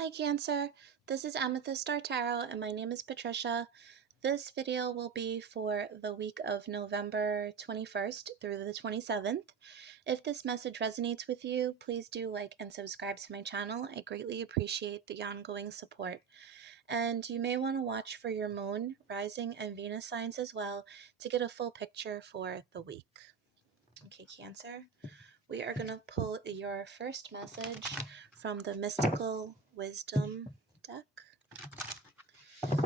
Hi Cancer, this is Amethyst Star Tarot and my name is Patricia. This video will be for the week of November 21st through the 27th. If this message resonates with you, please do like and subscribe to my channel. I greatly appreciate the ongoing support. And you may want to watch for your moon, rising, and Venus signs as well to get a full picture for the week. Okay, Cancer. We are going to pull your first message from the Mystical Wisdom deck.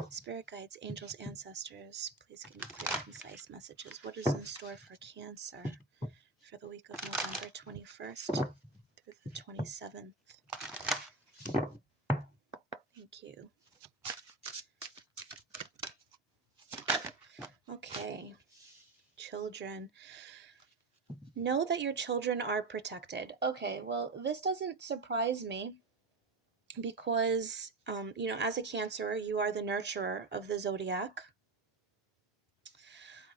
Spirit guides, angels, ancestors, please give me clear, concise messages. What is in store for Cancer for the week of November 21st through the 27th? Thank you. Okay. Children. Know that your children are protected. Okay, well, this doesn't surprise me because, as a Cancer, you are the nurturer of the zodiac.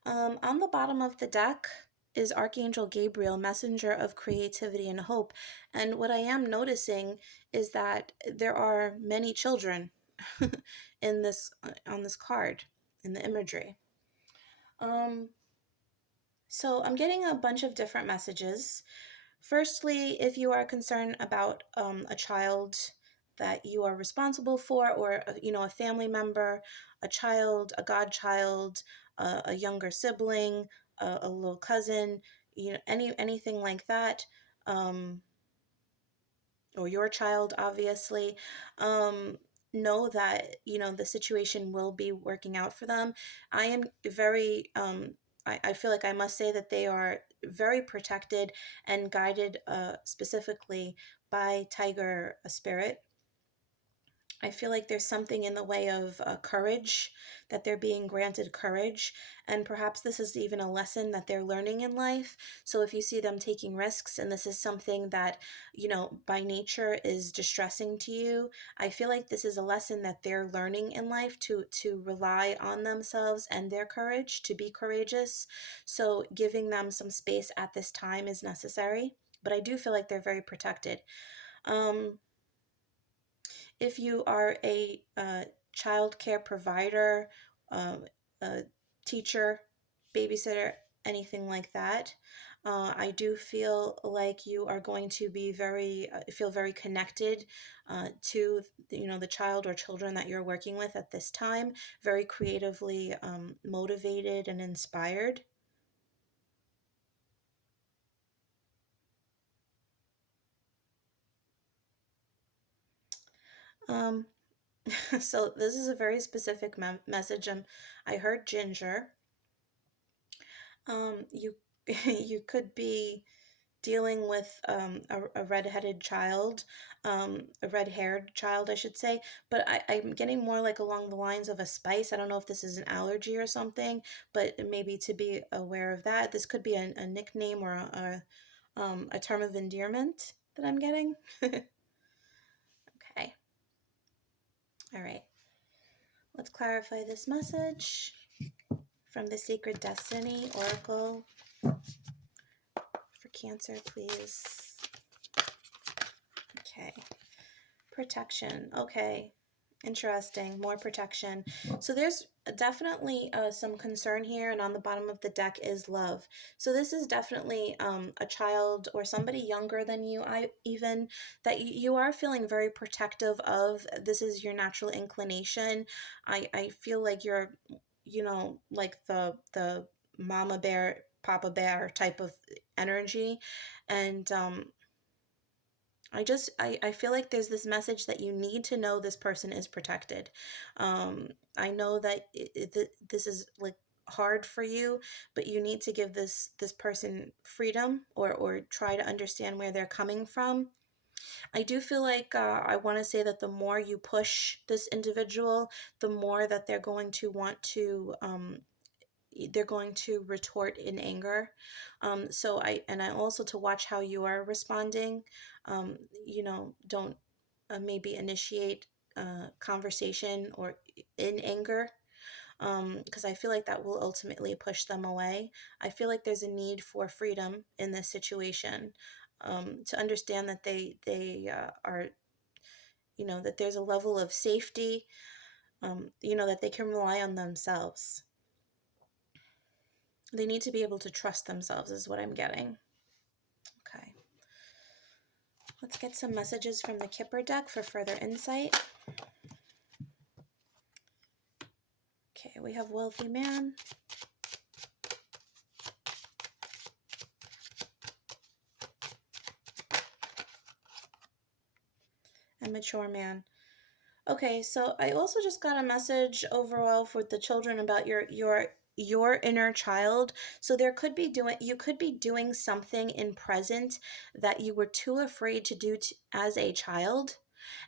On the bottom of the deck is Archangel Gabriel, messenger of creativity and hope. And what I am noticing is that there are many children in this on this card, in the imagery. So I'm getting a bunch of different messages. Firstly, if you are concerned about a child that you are responsible for, or a family member, a child, a godchild, a younger sibling, a little cousin, anything like that, or your child, obviously, know that the situation will be working out for them. I am very I feel like I must say that they are very protected and guided specifically by Tiger Spirit. I feel like there's something in the way of courage, that they're being granted courage, and perhaps this is even a lesson that they're learning in life. So if you see them taking risks and this is something that, by nature is distressing to you, I feel like this is a lesson that they're learning in life to rely on themselves and their courage, to be courageous. So giving them some space at this time is necessary, but I do feel like they're very protected. If you are a child care provider, a teacher, babysitter, anything like that, I do feel like you are going to be feel very connected to the child or children that you're working with at this time, very creatively motivated and inspired. Um, so this is a very specific message. I heard ginger. You you could be dealing with a red-headed child, a red-haired child, I should say. But I'm getting more like along the lines of a spice. I don't know if this is an allergy or something, but maybe to be aware of that. This could be a nickname or a term of endearment that I'm getting. Okay. All right. Let's clarify this message from the Sacred Destiny Oracle for Cancer, please. Okay. Protection. Okay. Interesting. More protection. So there's definitely some concern here, and on the bottom of the deck is love. So this is definitely a child or somebody younger than you, even that you are feeling very protective of. This is your natural inclination. I feel like you're, like the mama bear, papa bear type of energy, and I feel like there's this message that you need to know this person is protected. I know that this is like hard for you, but you need to give this person freedom, or try to understand where they're coming from. I do feel like I want to say that the more you push this individual, the more that they're going to retort in anger. So I also to watch how you are responding. Don't maybe initiate conversation or in anger, because I feel like that will ultimately push them away. I feel like there's a need for freedom in this situation, to understand that they are that there's a level of safety, that they can rely on themselves. They need to be able to trust themselves, is what I'm getting. Okay. Let's get some messages from the Kipper deck for further insight. Okay, we have wealthy man. And mature man. Okay, so I also just got a message overall for the children about your inner child. So you could be doing something in present that you were too afraid to do as a child.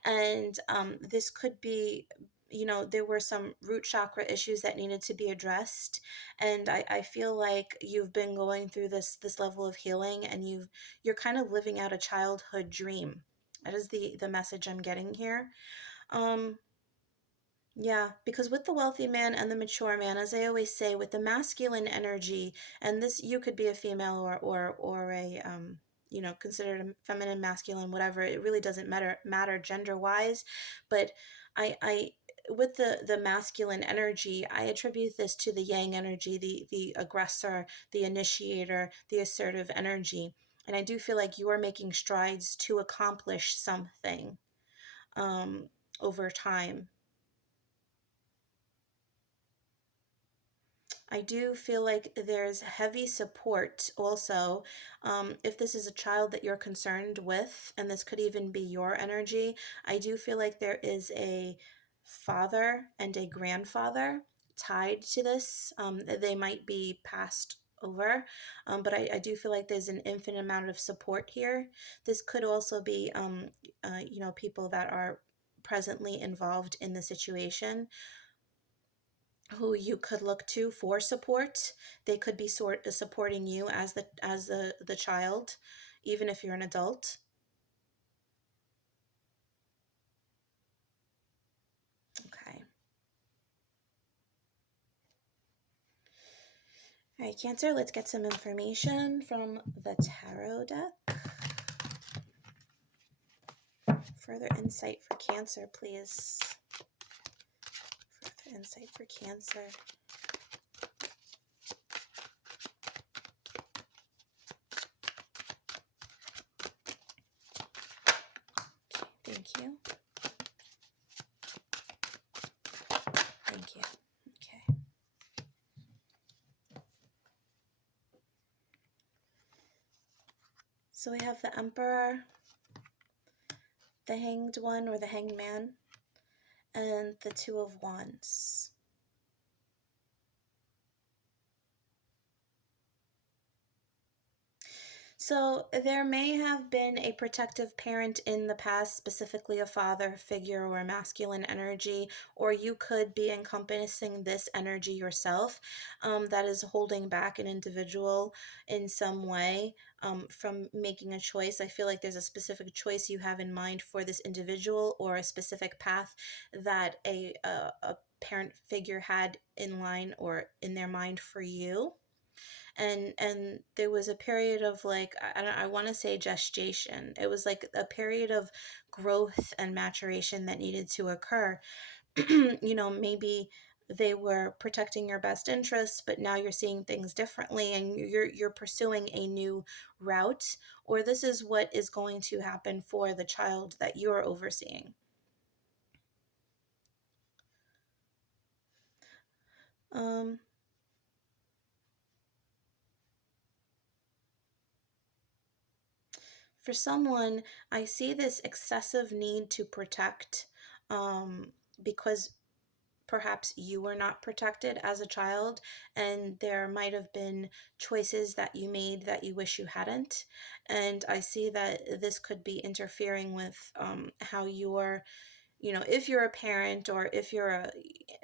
And this could be, there were some root chakra issues that needed to be addressed. And I feel like you've been going through this level of healing, and you're kind of living out a childhood dream. That is the message I'm getting here. um yeah, because with the wealthy man and the mature man, as I always say, with the masculine energy, and this, you could be a female or a considered a feminine, masculine, whatever. It really doesn't matter gender wise, but I with the masculine energy, I attribute this to the yang energy, the aggressor, the initiator, the assertive energy, and I do feel like you are making strides to accomplish something um over time. I do feel like there's heavy support also. If this is a child that you're concerned with, and this could even be your energy, I do feel like there is a father and a grandfather tied to this. They might be passed over, but I do feel like there's an infinite amount of support here. This could also be, people that are presently involved in the situation, who you could look to for support. They could be supporting you as the child, even if you're an adult. Okay. All right, Cancer, let's get some information from the tarot deck. Further insight for Cancer, please. Further insight for Cancer. Thank you. Thank you. Okay. So we have the Emperor, the Hanged One or the Hanged Man, and the Two of Wands. So there may have been a protective parent in the past, specifically a father figure or a masculine energy, or you could be encompassing this energy yourself, that is holding back an individual in some way from making a choice. I feel like there's a specific choice you have in mind for this individual, or a specific path that a parent figure had in line or in their mind for you. And there was a period of, like, I want to say gestation. It was like a period of growth and maturation that needed to occur. Maybe they were protecting your best interests, but now you're seeing things differently, and you're pursuing a new route, or this is what is going to happen for the child that you're overseeing. um for someone, I see this excessive need to protect, because perhaps you were not protected as a child, and there might have been choices that you made that you wish you hadn't. And I see that this could be interfering with how you're, if you're a parent, or if you're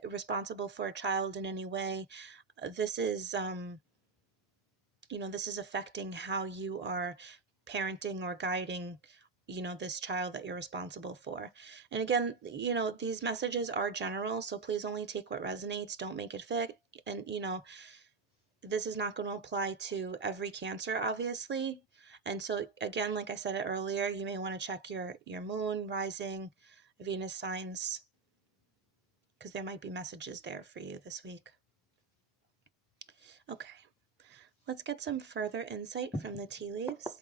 responsible for a child in any way, this is this is affecting how you are parenting or guiding, this child that you're responsible for. And again, these messages are general, so please only take what resonates, don't make it fit. And this is not going to apply to every Cancer, obviously. And so again, like I said it earlier, you may want to check your moon, rising, Venus signs, because there might be messages there for you this week. Okay, let's get some further insight from the tea leaves.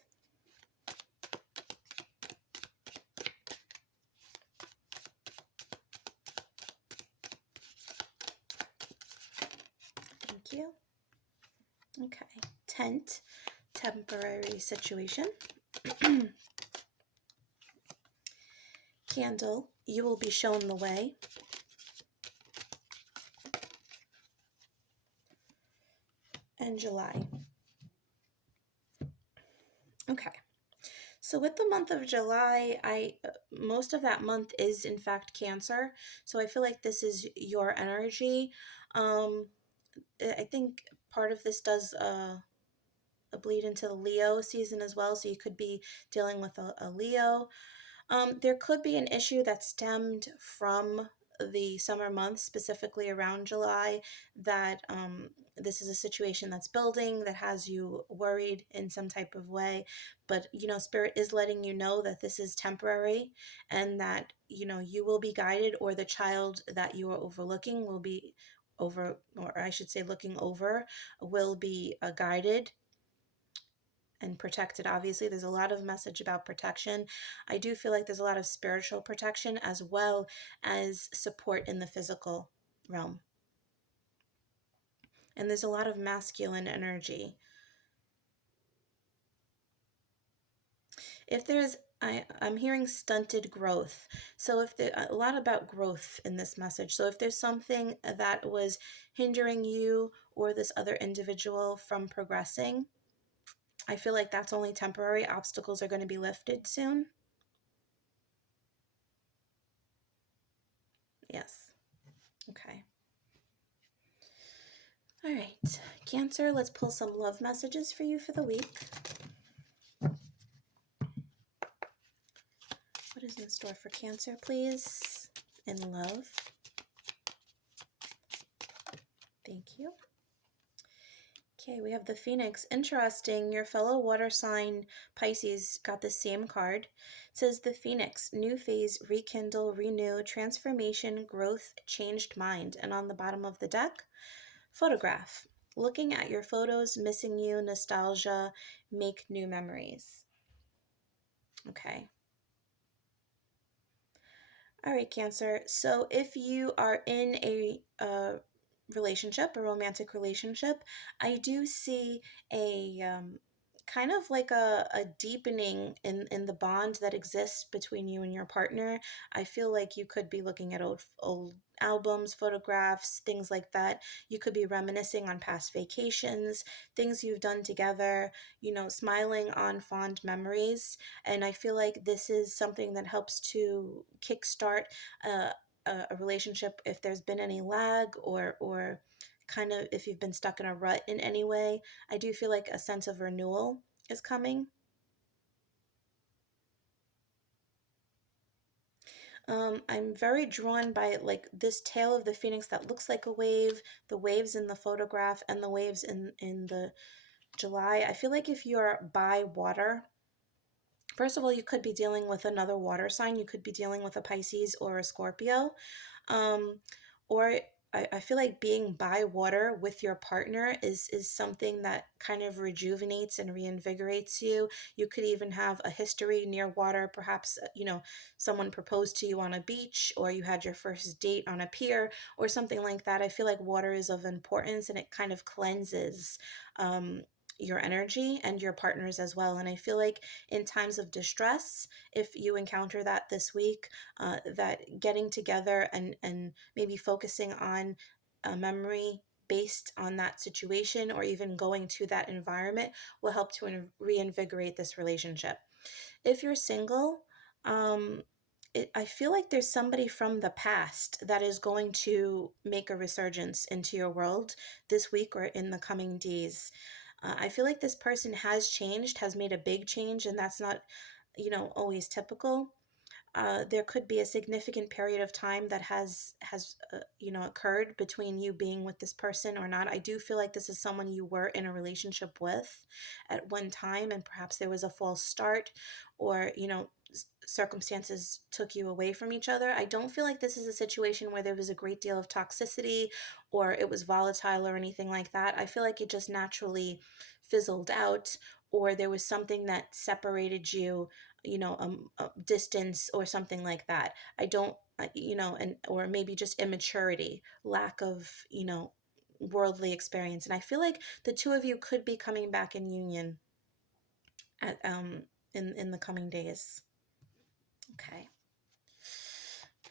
Thank you. Okay, tent, temporary situation. Candle, you will be shown the way. And July. Okay. So with the month of July, most of that month is in fact Cancer. So I feel like this is your energy. I think part of this does a bleed into the Leo season as well. So you could be dealing with a Leo. There could be an issue that stemmed from the summer months, specifically around July, that this is a situation that's building, that has you worried in some type of way. But, Spirit is letting you know that this is temporary, and that, you will be guided, or the child that you are overlooking will be or I should say looking over, will be guided and protected. Obviously, there's a lot of message about protection. I do feel like there's a lot of spiritual protection as well as support in the physical realm. And there's a lot of masculine energy. If there's I'm hearing stunted growth. So if there a lot about growth in this message. So if there's something that was hindering you or this other individual from progressing, I feel like that's only temporary. Obstacles are going to be lifted soon. Yes. Okay. All right, Cancer, let's pull some love messages for you for the week. What is in store for Cancer, please? In love. Thank you. Okay, we have the Phoenix. Interesting. Your fellow water sign Pisces got the same card. It says the Phoenix, new phase, rekindle, renew, transformation, growth, changed mind. And on the bottom of the deck, photograph. Looking at your photos, missing you, nostalgia, make new memories. Okay. All right, Cancer. So if you are in a relationship, a romantic relationship, I do see a kind of like a deepening in the bond that exists between you and your partner. I feel like you could be looking at old albums, photographs, things like that. You could be reminiscing on past vacations, things you've done together, smiling on fond memories. And I feel like this is something that helps to kickstart uh, a relationship if there's been any lag, or kind of if you've been stuck in a rut in any way. I do feel like a sense of renewal is coming. I'm very drawn by like this tail of the phoenix that looks like a wave, the waves in the photograph, and the waves in the July. I feel like if you're by water, first of all, you could be dealing with another water sign. You could be dealing with a Pisces or a Scorpio. Um, or I feel like being by water with your partner is something that kind of rejuvenates and reinvigorates you. You could even have a history near water. Perhaps, someone proposed to you on a beach, or you had your first date on a pier, or something like that. I feel like water is of importance, and it kind of cleanses your energy and your partners as well. And I feel like in times of distress, if you encounter that this week, that getting together and maybe focusing on a memory based on that situation, or even going to that environment, will help to reinvigorate this relationship. If you're single, I feel like there's somebody from the past that is going to make a resurgence into your world this week or in the coming days. I feel like this person has changed, has made a big change, and that's not, always typical. There could be a significant period of time that has occurred between you being with this person or not. I do feel like this is someone you were in a relationship with at one time, and perhaps there was a false start, or circumstances took you away from each other. I don't feel like this is a situation where there was a great deal of toxicity or it was volatile or anything like that. I feel like it just naturally fizzled out, or there was something that separated you, a distance or something like that. I don't, and or maybe just immaturity, lack of, worldly experience. And I feel like the two of you could be coming back in union at in the coming days. Okay.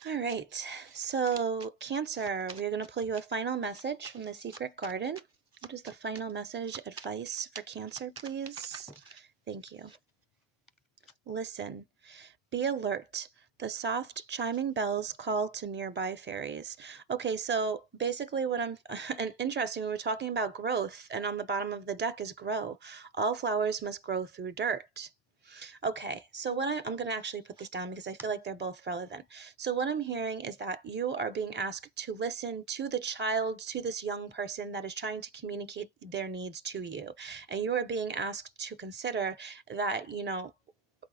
All right. So, Cancer, we're going to pull you a final message from the Secret Garden. What is the final message advice for Cancer, please? Thank you. Listen. Be alert. The soft chiming bells call to nearby fairies. Okay, so basically what I'm and interesting, we were talking about growth, and on the bottom of the deck is grow. All flowers must grow through dirt. Okay, so what I'm going to actually put this down because I feel like they're both relevant. So what I'm hearing is that you are being asked to listen to the child, to this young person that is trying to communicate their needs to you. And you are being asked to consider that,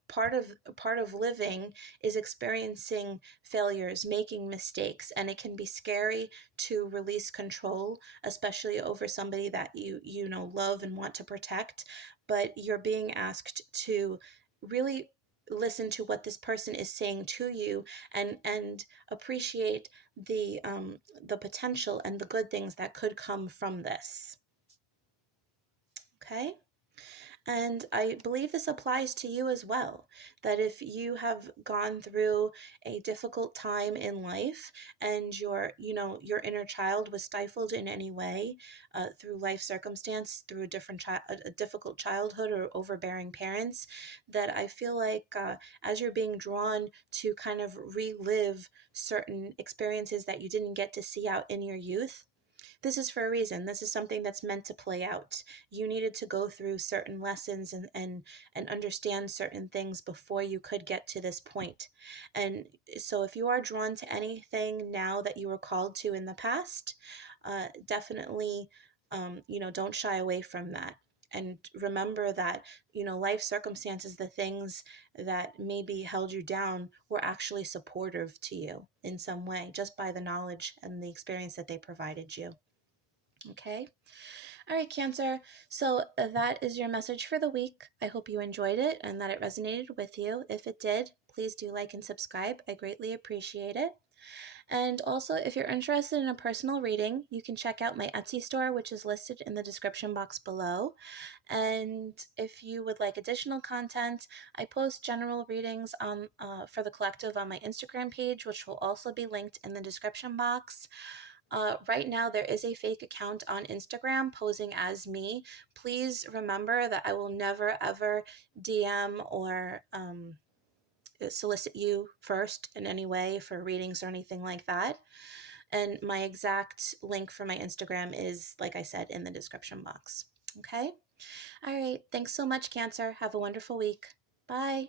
part of living is experiencing failures, making mistakes, and it can be scary to release control, especially over somebody that you love and want to protect. But you're being asked to really listen to what this person is saying to you, and appreciate the potential and the good things that could come from this. Okay. And I believe this applies to you as well, that if you have gone through a difficult time in life and your inner child was stifled in any way, through life circumstance, through a difficult childhood or overbearing parents, that I feel like, as you're being drawn to kind of relive certain experiences that you didn't get to see out in your youth, this is for a reason. This is something that's meant to play out. You needed to go through certain lessons and understand certain things before you could get to this point. And so if you are drawn to anything now that you were called to in the past, definitely, don't shy away from that. And remember that, life circumstances, the things that maybe held you down, were actually supportive to you in some way, just by the knowledge and the experience that they provided you. Okay. All right, Cancer. So that is your message for the week. I hope you enjoyed it and that it resonated with you. If it did, please do like and subscribe. I greatly appreciate it. And also, if you're interested in a personal reading, you can check out my Etsy store, which is listed in the description box below. And if you would like additional content, I post general readings for the collective on my Instagram page, which will also be linked in the description box. Right now, there is a fake account on Instagram posing as me. Please remember that I will never ever DM or solicit you first in any way for readings or anything like that. And my exact link for my Instagram is, like I said, in the description box. Okay? All right. Thanks so much, Cancer. Have a wonderful week. Bye.